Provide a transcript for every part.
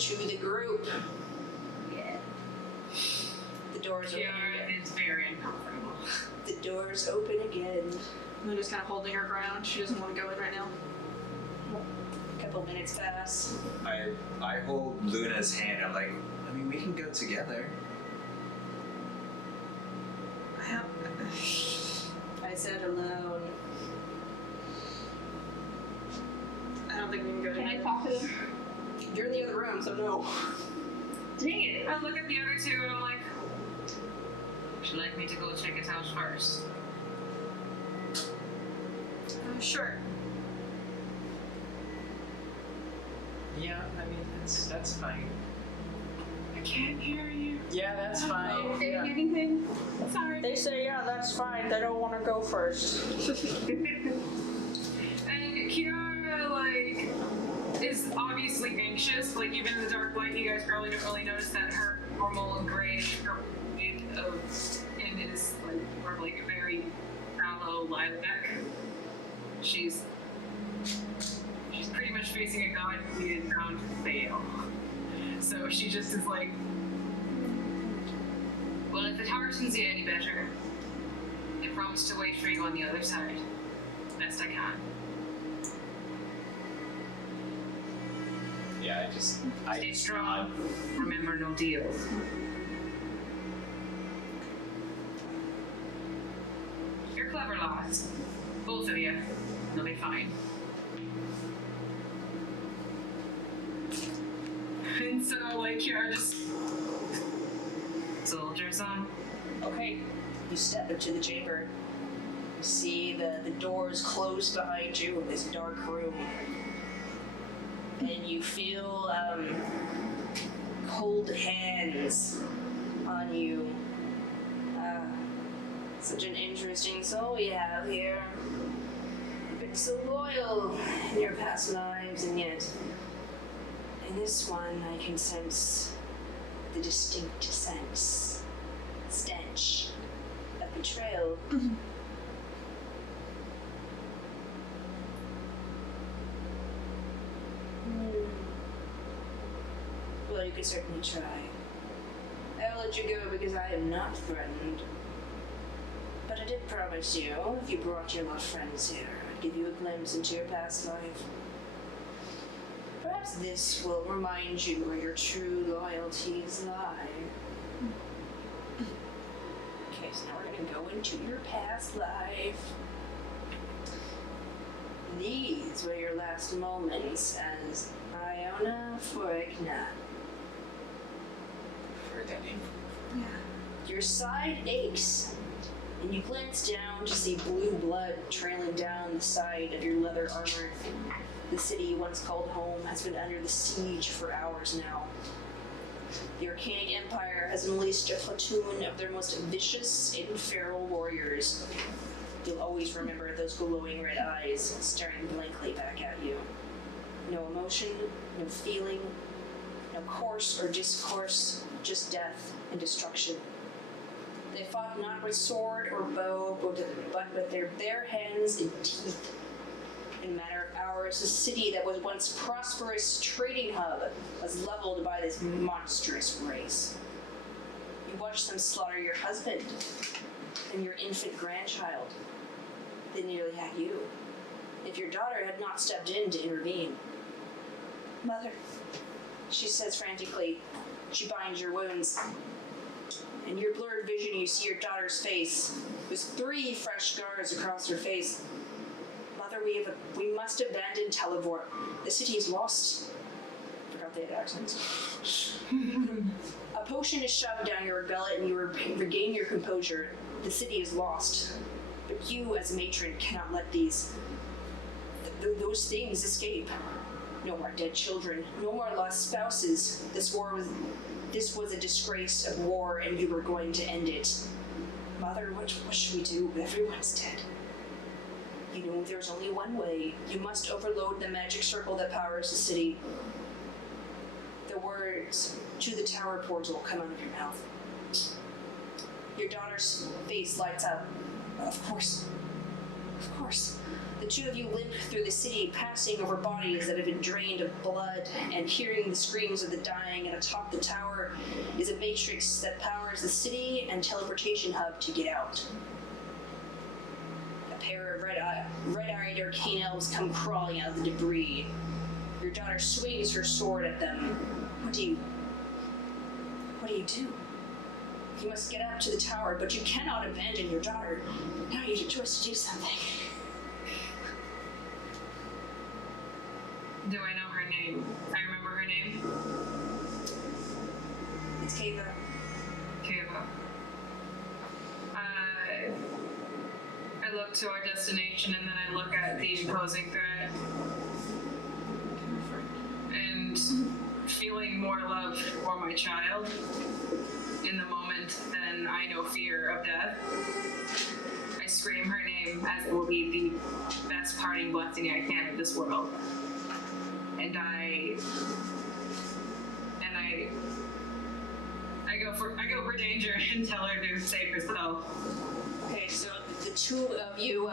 to the group. Yeah. The doors open Ciara again. is very uncomfortable. The doors open again. Luna's kind of holding her ground. She doesn't want to go in right now. A couple minutes pass. I hold Luna's hand. I'm like, I mean, we can go together. I said alone. I don't think we can go Can I together. talk to them? You're in the other room, so no. Dang it. I look at the other two and I'm like, would you like me to go check it out first? Sure. Yeah, I mean, that's fine. I can't hear you. Yeah, that's fine. Saying Yeah. anything? Sorry. They say, yeah, that's fine. They don't want to go first. And Ciara, like, is obviously anxious. Like, even in the dark light, you guys probably don't really notice that her normal gray wig of skin is, like, more of, like, a very sallow lilac. She's pretty much facing a god who is bound to fail. So she just is like, well, if it heartens you any better, I promise to wait for you on the other side. Best I can. Yeah, Stay strong. Remember, no deals. You're clever, lads. Both of you. You'll be fine. And so, like, you're just soldiers on. Okay. You step into the chamber. You see the doors closed behind you in this dark room. And you feel cold hands on you. Such an interesting soul you have here. You've been so loyal in your past lives, and yet in this one I can sense the distinct stench of betrayal. Well, you could certainly try. I will let you go because I am not threatened. But I did promise you, if you brought your loved friends here, I'd give you a glimpse into your past life. Perhaps this will remind you where your true loyalties lie. Okay, so now we're gonna go into your past life. These were your last moments as Iona Forigna. Heard that name. Your side aches, and you glance down to see blue blood trailing down the side of your leather armor. The city you once called home has been under the siege for hours now. The Arcanic Empire has unleashed a platoon of their most vicious and feral warriors. You'll always remember those glowing red eyes staring blankly back at you. No emotion, no feeling, no course or discourse, just death and destruction. They fought not with sword or bow, but with their bare hands and teeth. In a matter of hours, the city that was once prosperous trading hub was leveled by this monstrous race. You watched them slaughter your husband and your infant grandchild. They nearly had you. If your daughter had not stepped in to intervene. Mother, she says frantically. She binds your wounds. In your blurred vision, you see your daughter's face. There's 3 fresh scars across her face. Mother, we must abandon Televor. The city is lost. Forgot they had accents. A potion is shoved down your gullet and you regain your composure. The city is lost. But you, as a matron, cannot let those things escape. No more dead children. No more lost spouses. This was a disgrace of war, and you were going to end it. Mother, what should we do? Everyone's dead. You know there's only one way. You must overload the magic circle that powers the city. The words to the tower portal come out of your mouth. Your daughter's face lights up. Of course. The two of you limp through the city, passing over bodies that have been drained of blood and hearing the screams of the dying, and atop the tower is a matrix that powers the city and teleportation hub to get out. A pair of red-eyed arcane elves come crawling out of the debris. Your daughter swings her sword at them. What do you do? You must get up to the tower, but you cannot abandon your daughter. Now you have a choice to do something. Do I know her name? I remember her name. It's Kava. Kava. I look to our destination and then I look at the imposing threat. And feeling more love for my child in the moment than I know fear of death. I scream her name as it will be the best parting blessing I can of this world. And I go for danger and tell her to save herself. Okay, so the two of you,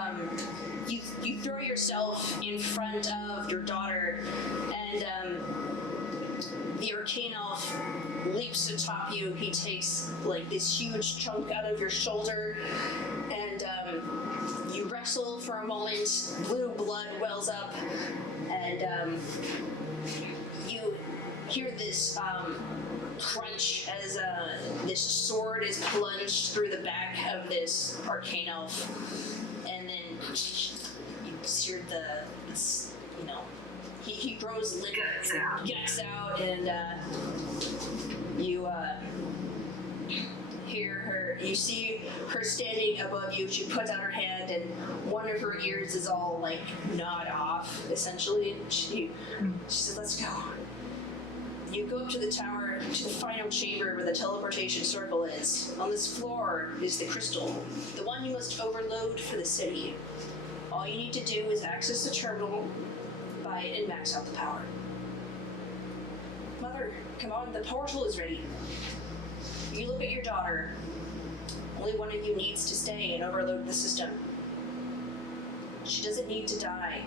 you throw yourself in front of your daughter, and the arcane elf leaps atop you. He takes like this huge chunk out of your shoulder, and you wrestle for a moment. Blue blood wells up, and you hear this crunch as this sword is plunged through the back of this arcane elf, and then you sear he grows limp, gets out, and you hear her. You see her standing above you. She puts out her hand, and one of her ears is all like gnawed off, essentially. She says, "Let's go." You go up to the tower, to the final chamber where the teleportation circle is. On this floor is the crystal, the one you must overload for the city. All you need to do is access the terminal, buy it, and max out the power. Mother, come on, the portal is ready. You look at your daughter. Only one of you needs to stay and overload the system. She doesn't need to die,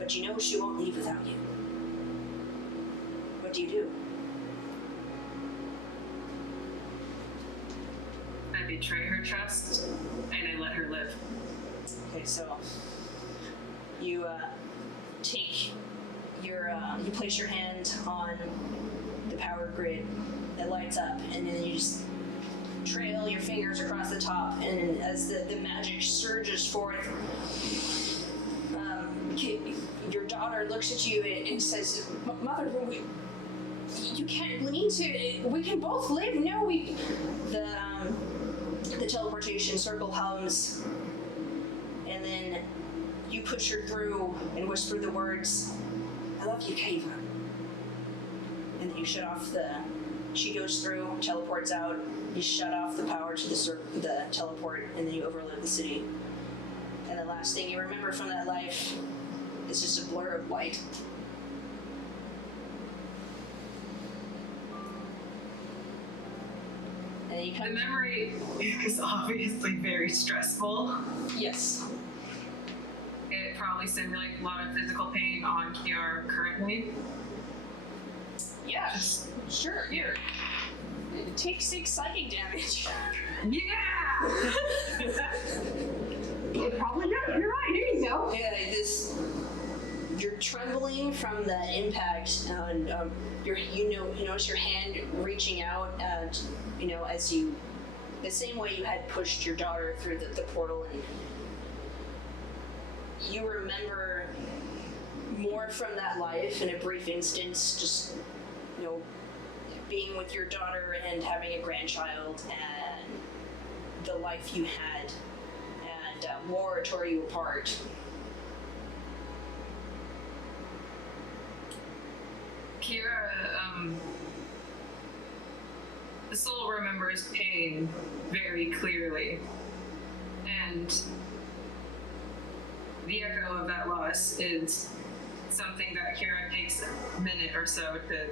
but you know she won't leave without you. What do you do? I betray her trust, and I let her live. Okay, so you take your, you place your hand on the power grid that lights up, and then you just trail your fingers across the top, and as the magic surges forth, your daughter looks at you and says, "Mother, you can't. We can both live. No, the teleportation circle hums, and then you push her through and whisper the words, 'I love you, Kava.' And then you shut off she goes through, teleports out, you shut off the power to the teleport, and then you overload the city. And the last thing you remember from that life is just a blur of white. And then you The memory is obviously very stressful. Yes. It probably simulates a lot of physical pain on Kiara currently. Yeah, sure. Here. Take 6 psychic damage. Yeah! It probably does. You're right. Here you go. Yeah, you're trembling from that impact, and you notice your hand reaching out, as you, the same way you had pushed your daughter through the portal, and you remember more from that life in a brief instance, just, being with your daughter and having a grandchild, and the life you had, and war tore you apart. Kiara, the soul remembers pain very clearly, and the echo of that loss is something that Kiara takes a minute or so to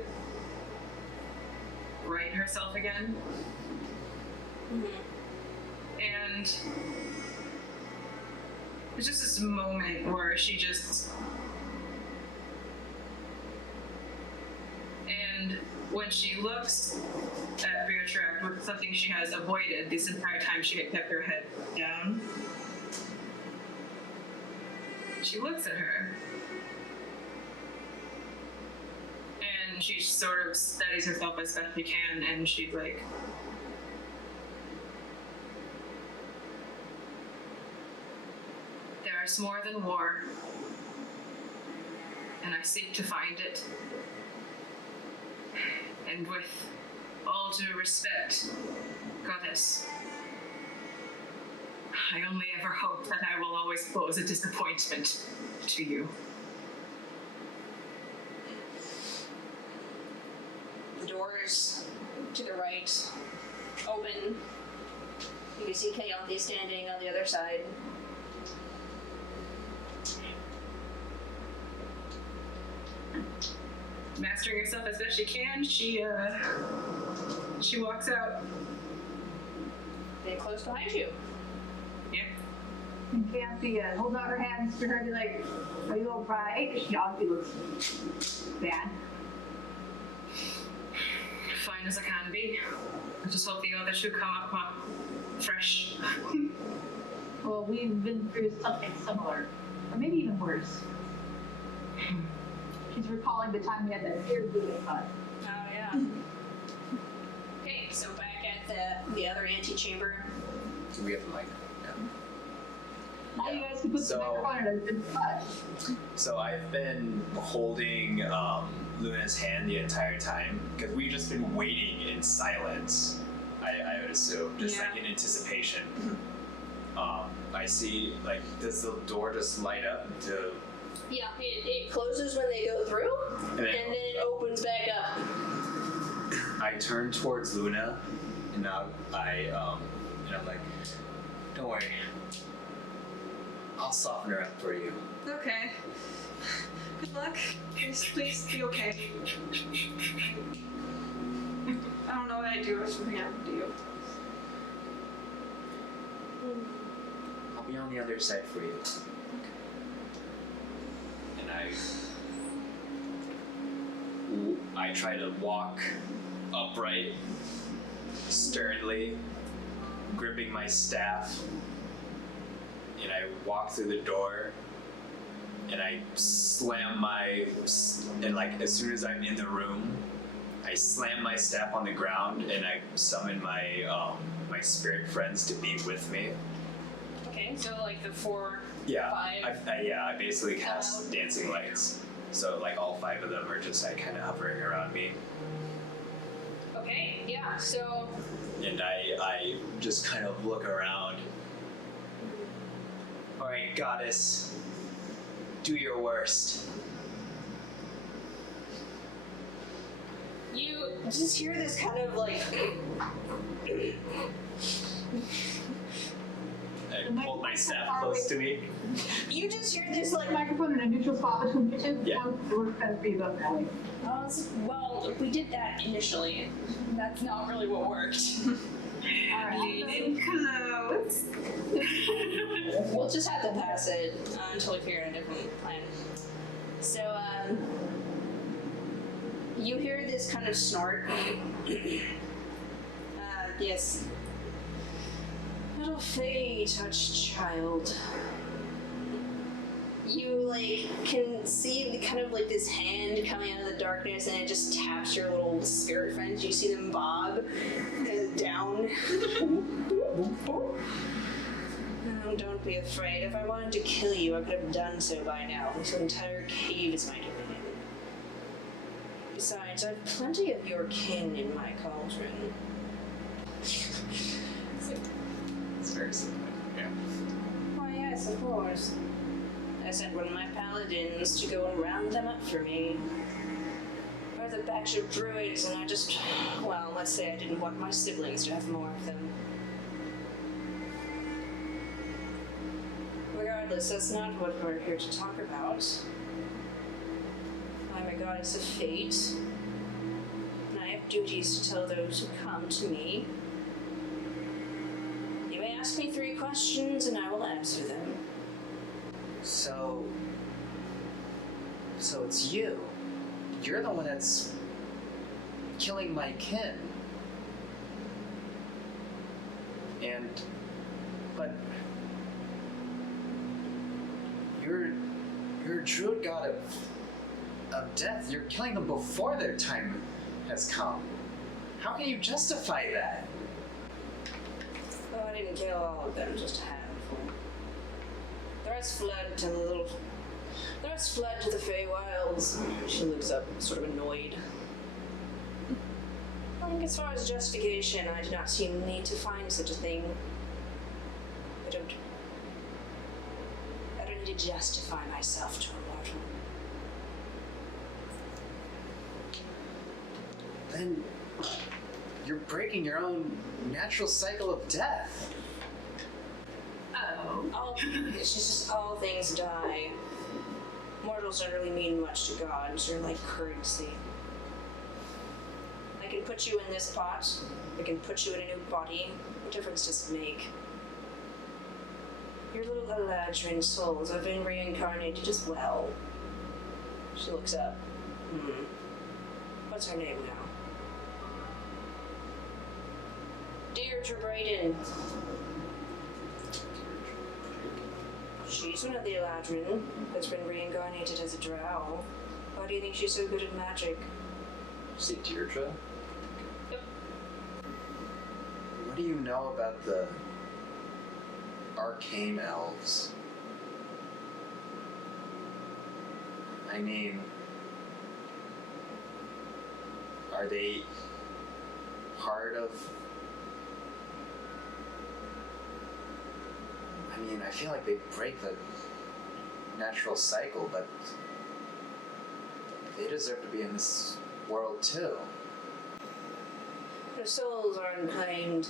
right herself again. Mm-hmm. And It's just this moment where she just... And when she looks at Beatrice with something she has avoided this entire time she had kept her head down, she looks at her. And she sort of steadies herself as best she can, and she's like, there is more than war, and I seek to find it. And with all due respect, Goddess, I only ever hope that I will always pose a disappointment to you. The doors to the right open. You can see Keyanthi standing on the other side. Mastering herself as best she can, she walks out. They close behind you. Yeah. And Keyanthi holds out her hands to her and be like, are you alright? She obviously looks bad. Fine as I can be. I just hope the others should come up fresh. Well, we've been through something similar. Or maybe even worse. She's recalling the time we had that weird booty cut. Oh yeah. Okay, so back at the other antechamber. Do we have the mic? Now you guys can put the microphone in a good spot. So I've been holding Luna's hand the entire time because we've just been waiting in silence. I would assume, just like in anticipation. I see, like, does the door just light up to? Yeah, it closes when they go through, and then it opens back up. I turn towards Luna, and now I'm like, don't worry, I'll soften her up for you. Okay. Good luck. Please be okay. I don't know what I'd do if something happened to you. I'll be on the other side for you. And I try to walk upright, sternly, gripping my staff, and I walk through the door, and I slam and like as soon as I'm in the room, I slam my staff on the ground, and I summon my my spirit friends to be with me. Okay, so like the 4, Yeah, 5. I basically cast dancing lights. So like all 5 of them are just like kind of hovering around me. Okay, yeah, so And I just kind of look around. All right, Goddess, do your worst. you just hear this kind of like I hold my staff close to me. you just hear this like Microphone in a neutral spot between you two. Yeah. It works kind of for you both that way. well, we did that initially. That's not really what worked. Lean in close. We'll just have to pass it until we figure out a different plan. So, you hear this kind of snort. Yes. Little fey-touched child. You, like, can see kind of like this hand coming out of the darkness, and it just taps your little spirit friends. You see them bob down. Oh, don't be afraid. If I wanted to kill you, I could have done so by now. This entire cave is my domain. Besides, I have plenty of your kin in my cauldron. It's very simple. Yeah. Why, yes, of course. I sent one of my paladins to go and round them up for me. There's a batch of druids, and I just, well, let's say I didn't want my siblings to have more of them. Regardless, that's not what we're here to talk about. I'm a goddess of fate, and I have duties to tell those who come to me. You may ask me 3 questions, and I will answer them. So it's you. You're the one that's killing my kin. But you're a druid god of death. You're killing them before their time has come. How can you justify that? Well, I didn't kill all of them, just a handful. The rest fled to the Feywilds. She looks up, sort of annoyed. I think as far as justification, I do not see the need to find such a thing. I don't need to justify myself to a mortal. Then you're breaking your own natural cycle of death. Oh. It's just all things die. Mortals don't really mean much to gods. They're like currency. I can put you in this pot. I can put you in a new body. What difference does it make? Your little Ellendriel souls have been reincarnated as well. She looks up. What's her name now? Deirdre Brayden. She's one of the Ellendriel that's been reincarnated as a drow. Why do you think she's so good at magic? See, Deirdre? Yep. What do you know about the arcane elves? I mean, are they part of... I mean, I feel like they break the natural cycle, but they deserve to be in this world too. Their souls are unclaimed.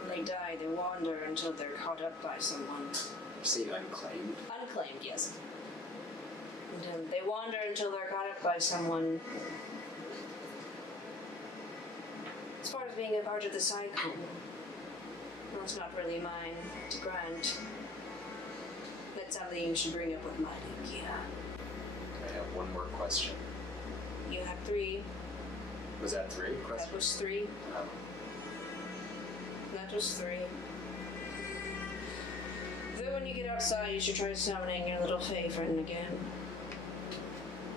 When they die, they wander until they're caught up by someone. See, unclaimed? Unclaimed, yes. And they wander until they're caught up by someone. As far as being a part of the cycle, well, it's not really mine to grant. That's something you should bring up with my Lukia. I have one more question. You have 3. Was that 3 That questions? was 3. Oh. That was 3. Then when you get outside, you should try summoning your little fae friend again.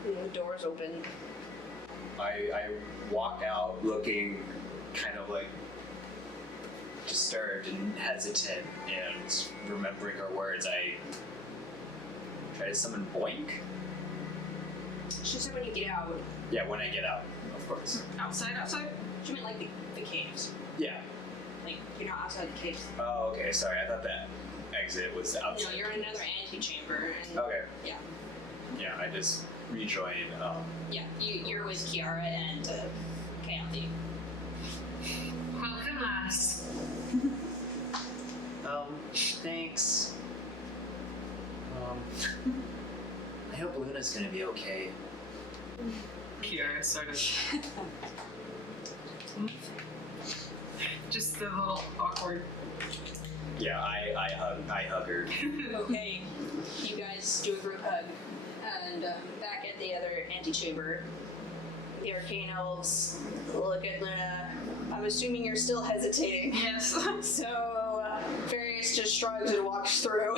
And the door's open. I walk out looking kind of like disturbed and hesitant, and remembering her words, I try to summon Boink. She said when you get out. Yeah, when I get out, of course. Outside? She meant like the caves. Yeah. Like, you're not outside the caves. Oh, okay, sorry, I thought that exit was outside. No, you're in another antechamber. And Okay. Yeah. Yeah, I just rejoin. Yeah, you're with Ciara and Keyanthi. Welcome, lass. Thanks. I hope Luna's gonna be okay. Kiara sort of. Just the little awkward. Yeah, I hug her. Okay, you guys do a group hug. And back at the other antechamber, the arcane elves look at Luna. I'm assuming you're still hesitating. Yes. So, Various just shrugs and walks through.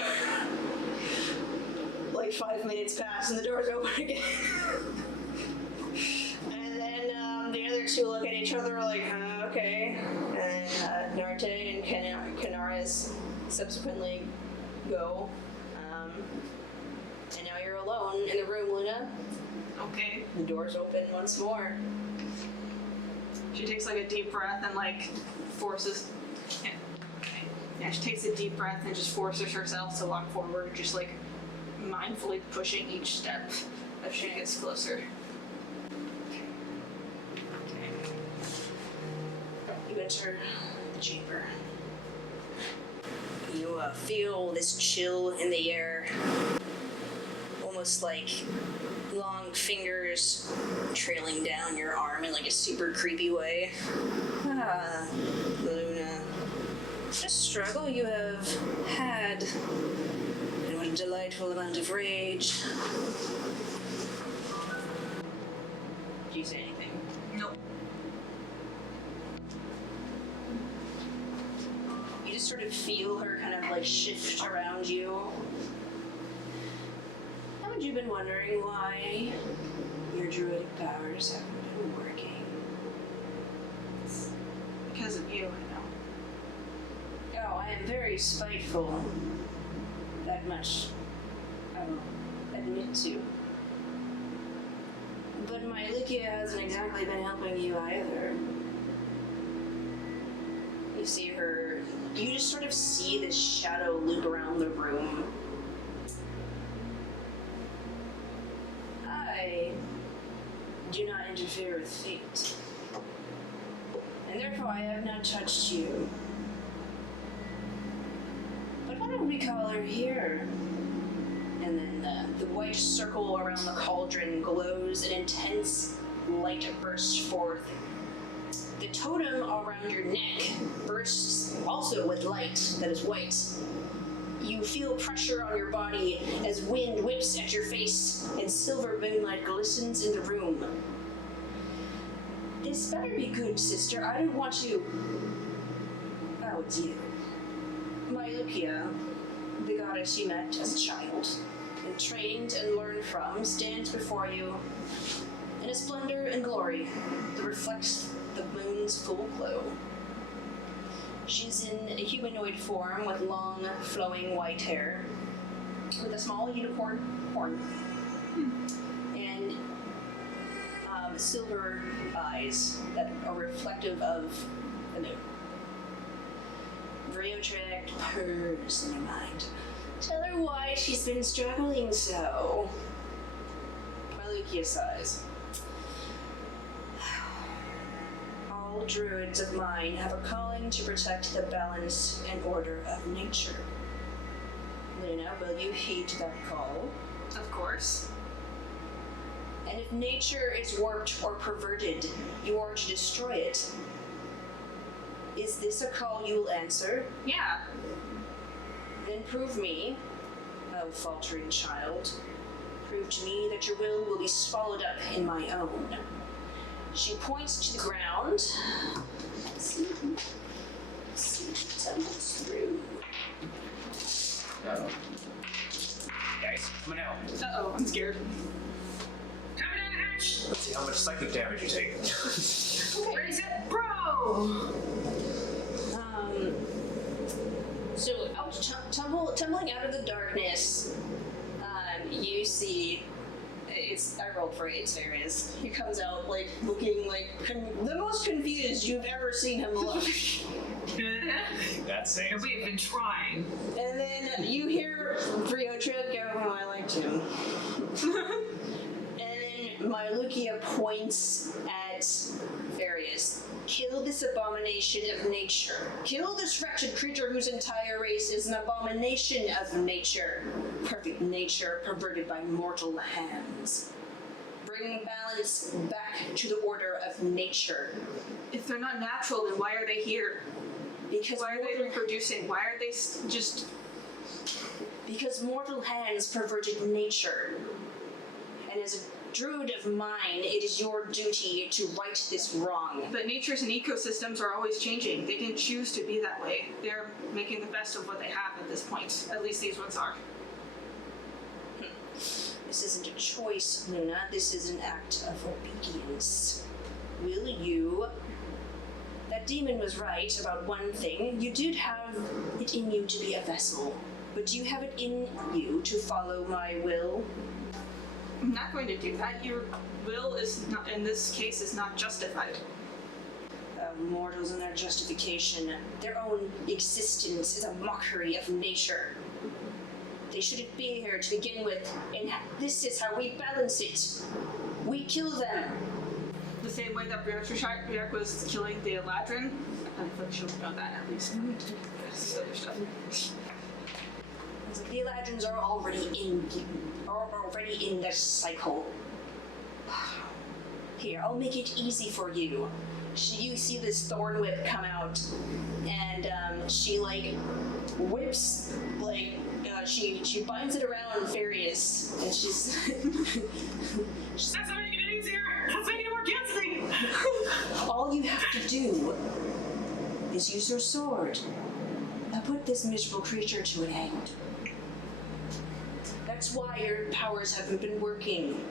Like 5 minutes pass and the door's open again. And then the other 2 look at each other like, okay. And Narte and Canaris subsequently go. And now you're alone in the room, Luna. Okay. The door's open once more. She takes like a deep breath and like forces. Yeah, she takes a deep breath and just forces herself to walk forward, just like mindfully pushing each step as she gets closer. You enter the chamber. You feel this chill in the air. Almost like long fingers trailing down your arm in like a super creepy way. Ah, Luna. What a struggle you have had. And what a delightful amount of rage. you say anything. Nope. You just sort of feel her kind of like shift around you. Haven't you been wondering why your druidic powers haven't been working? Because of you, I know. Oh, I am very spiteful. That much I will admit to. But my Lucia hasn't exactly been helping you either. You see her, you just sort of see this shadow loop around the room. I do not interfere with fate. And therefore I have not touched you. But why don't we call her here? And then the white circle around the cauldron glows, an intense light bursts forth. The totem around your neck bursts also with light that is white. You feel pressure on your body as wind whips at your face and silver moonlight glistens in the room. This better be good, sister. I don't want to... Oh, it's you. My Lucia, the goddess you met as a child, and trained and learned from, stands before you in a splendor and glory that reflects the moon's full glow. She's in a humanoid form with long, flowing white hair, with a small unicorn horn, and silver eyes that are reflective of the moon. Vriotract purrs in her mind. Tell her why she's been struggling so. Malukia sighs. All druids of mine have a calling to protect the balance and order of nature. Luna, will you heed that call? Of course. And if nature is warped or perverted, you are to destroy it. Is this a call you will answer? Yeah. Then prove me, oh faltering child, prove to me that your will be swallowed up in my own. She points to the ground. Let's see what tumbles through. Guys, coming out. Uh-oh, I'm scared. Coming down the hatch! Let's see how much psychic damage you take. Raise it, bro! So tumbling out of the darkness, you see, I rolled for it, it's Various. He comes out like looking like the most confused you've ever seen him look. That's it. We have been trying. And then you hear Vriotract go, oh, I liked him. And then Mylukia points at Various. Kill this abomination of nature. Kill this wretched creature whose entire race is an abomination of nature. Perfect nature perverted by mortal hands. Bring balance back to the order of nature. If they're not natural, then why are they here? Because Why are they reproducing? Why are they just... Because mortal hands perverted nature. And as a druid of mine, it is your duty to right this wrong. But natures and ecosystems are always changing. They didn't choose to be that way. They're making the best of what they have at this point. At least these ones are. This isn't a choice, Luna. This is an act of obedience. Will you... That demon was right about one thing. You did have it in you to be a vessel. But do you have it in you to follow my will? I'm not going to do that. Your will is not, in this case, is not justified. Mortals and their justification, their own existence is a mockery of nature. They shouldn't be here to begin with, and this is how we balance it. We kill them. The same way that Briark was killing the Ellendriel. I think she'll know that at least. This other stuff. It's like the Ellendriels are already in this cycle. Here, I'll make it easy for you. You see this thorn whip come out, and she like whips like she binds it around Various, and she's That's not making it easier! That's making it more all you have to do is use your sword and put this miserable creature to an end. That's why your powers haven't been working.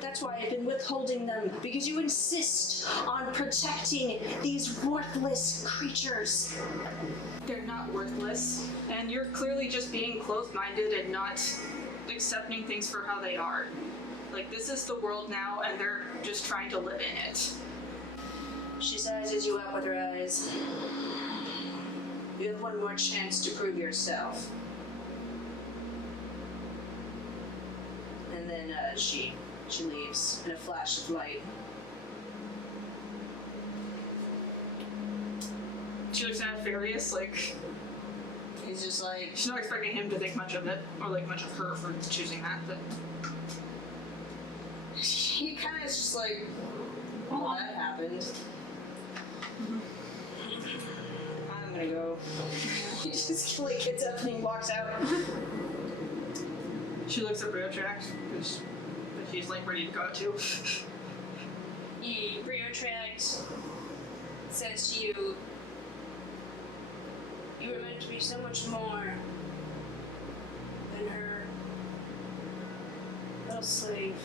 That's why I've been withholding them, because you insist on protecting these worthless creatures. They're not worthless, and you're clearly just being closed-minded and not accepting things for how they are. Like, this is the world now, and they're just trying to live in it. She sizes you up with her eyes. You have one more chance to prove yourself. And then she leaves in a flash of light. She looks at Farius, like, He's just like, she's not expecting him to think much of it, or like much of her for choosing that, but he kind of is just like, well, that happened. I'm gonna go. He just like gets up and he walks out. she looks at Briotrax, because she's like ready to go too. Briotrax says to you, you were meant to be so much more than her little slave.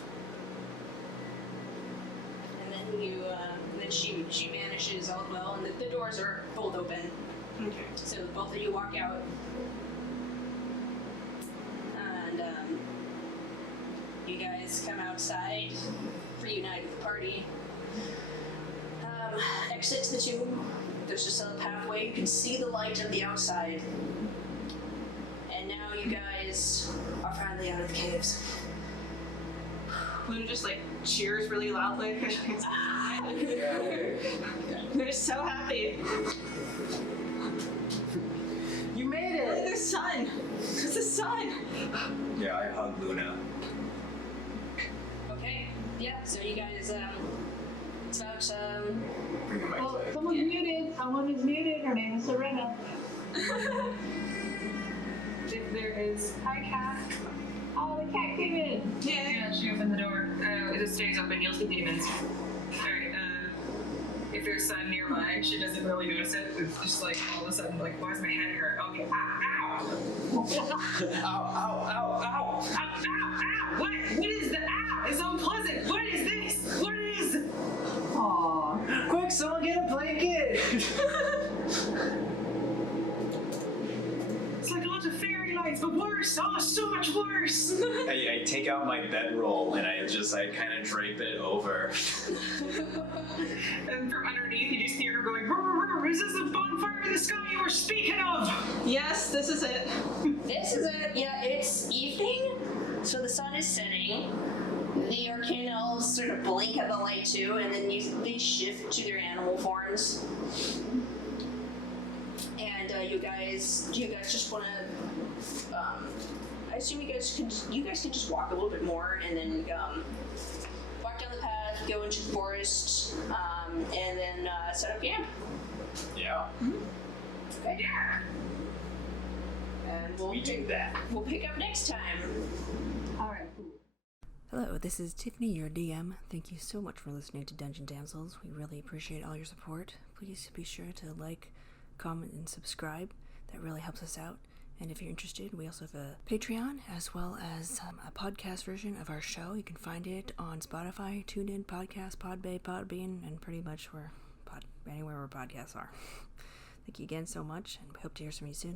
And then she vanishes all well, and the doors are both open. Okay. So both of you walk out. And you guys come outside, reunite with the party. Exit to the tomb. There's just a pathway. You can see the light of the outside. And now you guys are finally out of the caves. Luna just like cheers really loudly. They're so happy. You made Look, it! there's sun. There's the sun. Yeah, I hug Luna. Okay. Yeah. So you guys. It's about Bring him my Oh, plate. someone's muted. Someone is muted. Her name is Serena. If there is. Hi, cat. Oh, the cat came in. Yeah, she opened the door. If it stays open, you'll see demons. Alright, if there's sun nearby, she doesn't really notice it. It's just like all of a sudden, like, why does my head hurt? Okay, ow! Ow, ow, ow, ow! Ow, ow, ow! What? What is the ow? It's unpleasant! What is this? What is? Aww. Quick, someone get a blanket! It's like lots of fairy lights, but worse! Oh, so much worse! I take out my bedroll and I just like kind of drape it over. And from underneath, you just hear her going, "Rrr, rrr, rrr, is this the bonfire in the sky you were speaking of?" Yes, this is it. This is it. Yeah, it's evening, so the sun is setting. The arcane elves sort of blink at the light too, and then they shift to their animal forms. And you guys just want to. I assume you guys can just walk a little bit more, and then walk down the path, go into the forest, and then set up camp. Yeah, Okay. Yeah. And we do that. We'll pick up next time. All right. Hello, this is Tiffany, your DM. Thank you so much for listening to Dungeon Damsels. We really appreciate all your support. Please be sure to like, comment, and subscribe. That really helps us out. And if you're interested, we also have a Patreon as well as a podcast version of our show. You can find it on Spotify, TuneIn, Podcast, Podbean, and pretty much anywhere where podcasts are. Thank you again so much, and we hope to hear from you soon.